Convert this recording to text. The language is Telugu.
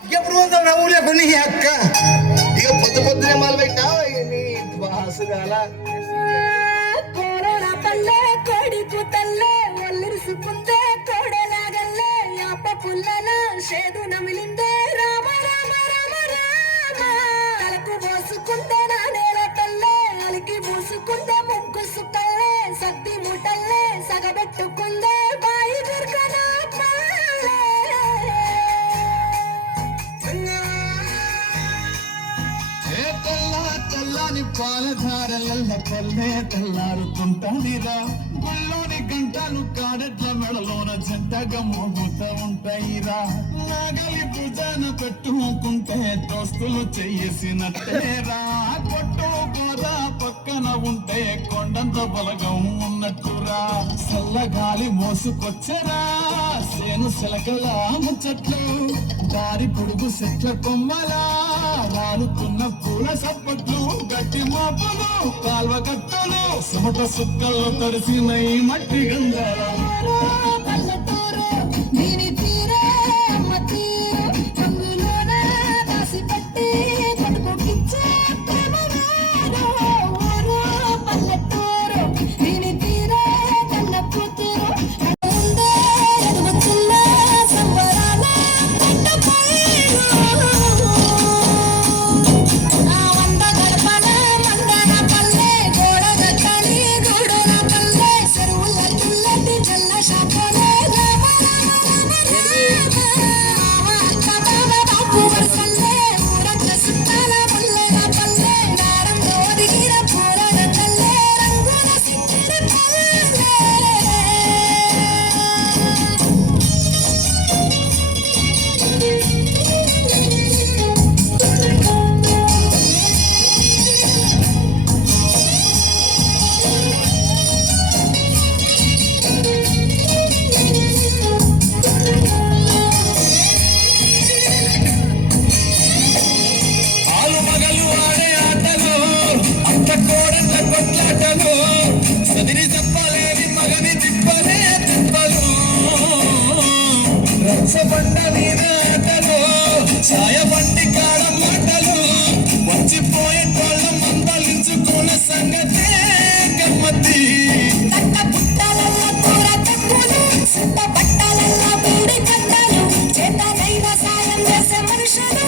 ఎప్పుడు పోతావు నా ఊళ్ళో కొన్ని అక్క ఇక పొద్దు పొద్దునే మొదలు పెట్టావు నీ బాసు కాల కోరల పల్లె కోడి కూతల్లే ఒల్లిరుసుకుందే కోడలాగల్లే యాప పుల్లల షేదు నమిలిందే రామ రామ రామ రామ తలకు పోసుకుందే నా నేల తల్లే అలికి పూసుకుందే ముగ్గు సుక్కల్లే సత్తి మూటల్లే సగబెట్టుకుందే బాయి దుర్గన పల్లె తెల్లని పాలధారల పల్లె తెల్లారుతుంటానిరా గుళ్ళోని గంటలు కాడెట్ల మెడలోన జంటగా మోగుతూ ఉంటాయిరా నాగలి భుజాన పెట్టుకుంటే దోస్తులు చెయ్యేసినట్టేరా కొట్టు గోద పక్కన ఉంటే కొండంత బలగం ఉన్నట్టురా చల్లగాలి మోసుకొచ్చరా సేను శిలకల ముచ్చట్లు దారి పొడుగు చెట్ల కొమ్మలా రాలుతున్న పూల సప్పట్లు గట్టి మాపులు కాల్వ కట్టలు సుమట సుక్కల్లో తడిసిన ఈ మట్టి గంగాల పల్లెటూరు దీని తీరే అమ్మ తీరు రంగులోన దాసి పట్టి కొట్టుకోకిచ్చే ప్రేమ వేరు ఊరు పల్లెటూరు దీని తీరే కన్న కూతురు ముందే ఎదుగుతున్న సంబరాల పెట్ట పైరు ఆ వంద గడపల మందన పల్లె గోడ గట్టని గూడున పల్లె చెరువుల తుల్లటి జల్ల శాపలే రామ రామ రామ అక్క బావ బాపు వరసల్లే ఊరంత సుట్టాల ముల్లెల పల్లె నారంలో దిగిన పూలన తల్లే రంగుల సిక్కిరి పల్లె ఆలు మగలు ఆడే ఆటలు అత్త కోడళ్ళ కొట్లాటలు సదిరి చెప్పలేని మగని తిప్పలే తిప్పలు రచ్చబండ మీద ఆటలు ఛాయ బండి కాడ మాటలు వచ్చిపోయే కోళ్ళ మందలించుకున్న సంగతే గమ్మతి తట్ట పుట్టలల్ల కూర తక్కువలు సుట్ట బట్టలల్ల బీడి కట్టలు చేతనైన సాయం చేసే మనుషులు